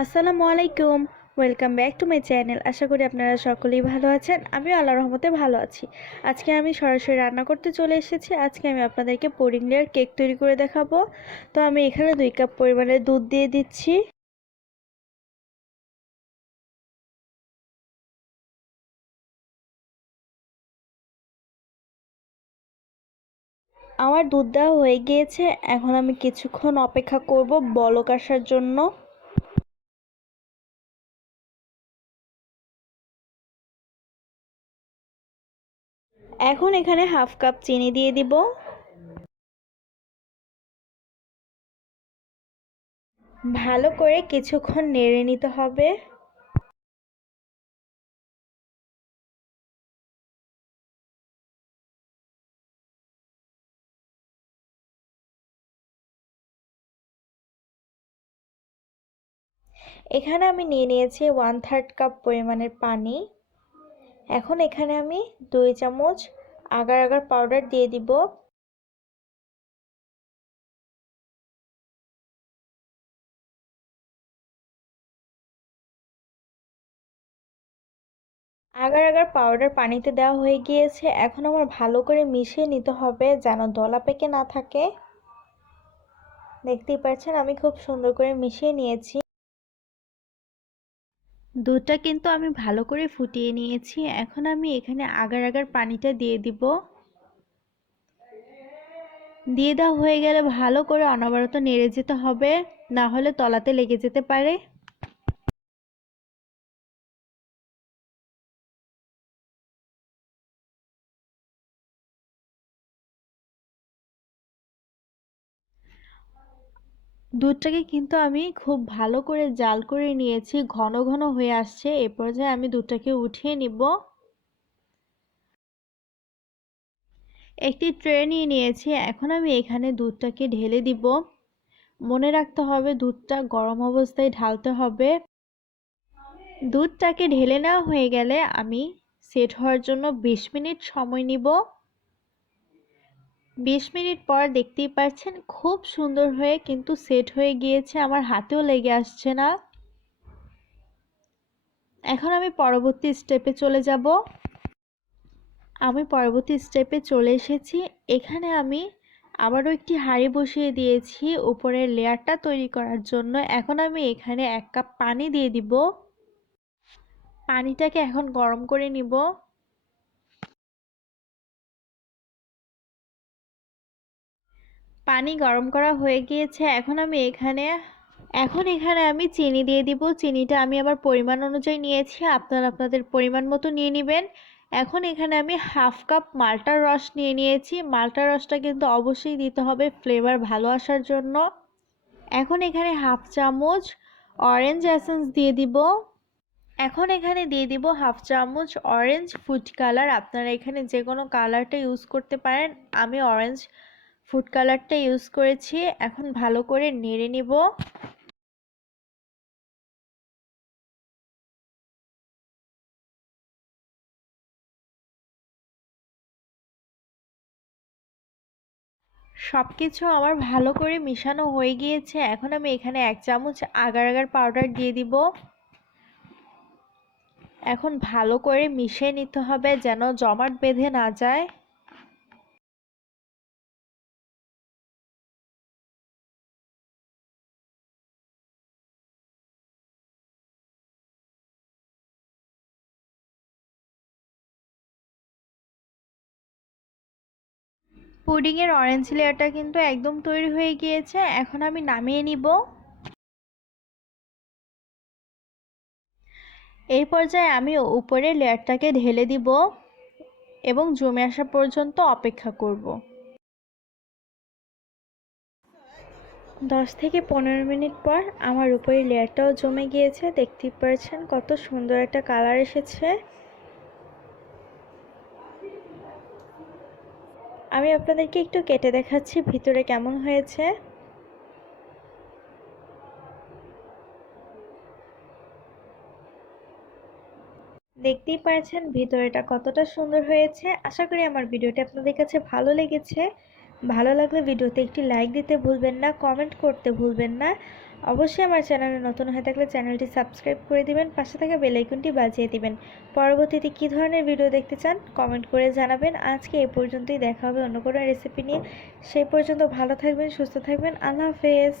আসসালামু আলাইকুম। Welcome back to my channel. আশা করি আপনারা সকলেই ভালো আছেন। আমিও আল্লাহর রহমতে ভালো আছি। আজকে আমি সরাসরি রান্না করতে চলে এসেছি। আজকে আমি আপনাদেরকে পুডিং লেয়ার কেক তৈরি করে দেখাবো। তো আমি এখানে 2 কাপ পরিমাণে দুধ দিয়ে দিচ্ছি। আমার দুধ দেওয়া হয়ে গিয়েছে। এখন আমি কিছুক্ষণ অপেক্ষা করব বলক আসার জন্য। এখন এখানে হাফ কাপ চিনি দিয়ে দিব। ভালো করে কিছুক্ষণ নেড়ে নিতে হবে। এখানে আমি নিয়ে নিয়েছি 1/3 কাপ পরিমাণের পানি। এখন এখানে আমি 2 চামচ আগার আগার পাউডার দিয়ে দিব। আগার আগার পাউডার পানিতে দেওয়া হয়ে গিয়েছে। এখন আমার ভালো করে মিশিয়ে নিতে হবে যেন দলা পেকে না থাকে। দেখতেই পাচ্ছেন আমি খুব সুন্দর করে মিশিয়ে নিয়েছি। দুধটা কিন্তু আমি ভালো করে ফুটিয়ে নিয়েছি। এখন আমি এখানে আগার আগার পানিটা দিয়ে দিব। দিয়ে দেওয়া হয়ে গেলে ভালো করে অনবরত নেড়ে যেতে হবে, না হলে তলাতে লেগে যেতে পারে। দুধটাকে কিন্তু আমি খুব ভালো করে জাল করে নিয়েছি, ঘন ঘন হয়ে আসছে। এ পর্যায়ে আমি দুধটাকে উঠিয়ে নিব। একটি ট্রে নিয়ে নিয়েছি। এখন আমি এখানে দুধটাকে ঢেলে দিব। মনে রাখতে হবে দুধটা গরম অবস্থায় ঢালতে হবে। দুধটাকে ঢেলে নেওয়া হয়ে গেলে আমি সেট হওয়ার জন্য 20 মিনিট সময় নিব। 20 মিনিট পর দেখতেই পাচ্ছেন খুব সুন্দর হয়ে কিন্তু সেট হয়ে গিয়েছে, আমার হাতেও লেগে আসছে না। এখন আমি পরবর্তী স্টেপে চলে যাব। আমি পরবর্তী স্টেপে চলে এসেছি। এখানে আমি আবারও একটি হাঁড়ি বসিয়ে দিয়েছি উপরের লেয়ারটা তৈরি করার জন্য। এখন আমি এখানে 1 কাপ পানি দিয়ে দিব। পানিটাকে এখন গরম করে নিব। পানি গরম করা হয়ে গিয়েছে। এখন এখানে আমি চিনি দিয়ে দিব। চিনিটা আমি আবার পরিমাণ অনুযায়ী নিয়েছি, আপনারা আপনাদের পরিমাণ মতো নিয়ে নেবেন। এখন এখানে আমি হাফ কাপ মাল্টার রস নিয়ে নিয়েছি। মাল্টার রসটা কিন্তু অবশ্যই দিতে হবে ফ্লেভার ভালো আসার জন্য। এখন এখানে হাফ চামচ অরেঞ্জ এসেন্স দিয়ে দিব। এখন এখানে দিয়ে দিব হাফ চামচ অরেঞ্জ ফুড কালার। আপনারা এখানে যে কোনো কালারটা ইউজ করতে পারেন। আমি অরেঞ্জ ফুড কালারটা ইউজ করেছি। এখন ভালো করে নেড়ে নিব। সব কিছু আমার ভালো করে মিশানো হয়ে গিয়েছে। এখন আমি এখানে 1 চামচ আগার আগার পাউডার দিয়ে দিব। এখন ভালো করে মিশিয়ে নিতে হবে যেন জমাট বেঁধে না যায়। পুডিংয়ের অরেঞ্জ লেয়ারটা কিন্তু একদম তৈরি হয়ে গিয়েছে। এখন আমি নামিয়ে নিব। এই পর্যায়ে আমি উপরে লেয়ারটাকে ঢেলে দিব এবং জমে আসা পর্যন্ত অপেক্ষা করব। 10 থেকে 15 মিনিট পর আমার উপরে লেয়ারটাও জমে গিয়েছে। দেখতেই পাচ্ছেন কত সুন্দর একটা কালার এসেছে। আমি আপনাদেরকে একটু কেটে দেখাচ্ছি ভিতরে কেমন হয়েছে। দেখতেই পাচ্ছেন ভিতরেটা কতটা সুন্দর হয়েছে। আশা করি আমার ভিডিওটি আপনাদের কাছে ভালো লেগেছে। ভালো লাগলে ভিডিওতে একটি লাইক দিতে ভুলবেন না, কমেন্ট করতে ভুলবেন না। অবশ্যই আমার চ্যানেলে নতুন হয়ে থাকলে চ্যানেলটি সাবস্ক্রাইব করে দিবেন, পাশে থাকা বেল আইকনটি বাজিয়ে দিবেন। পরবর্তীতে কী ধরনের ভিডিও দেখতে চান কমেন্ট করে জানাবেন। আজকে এই পর্যন্তই, দেখা হবে অন্য কোনো রেসিপি নিয়ে। সেই পর্যন্ত ভালো থাকবেন, সুস্থ থাকবেন। আল্লাহ হাফেজ।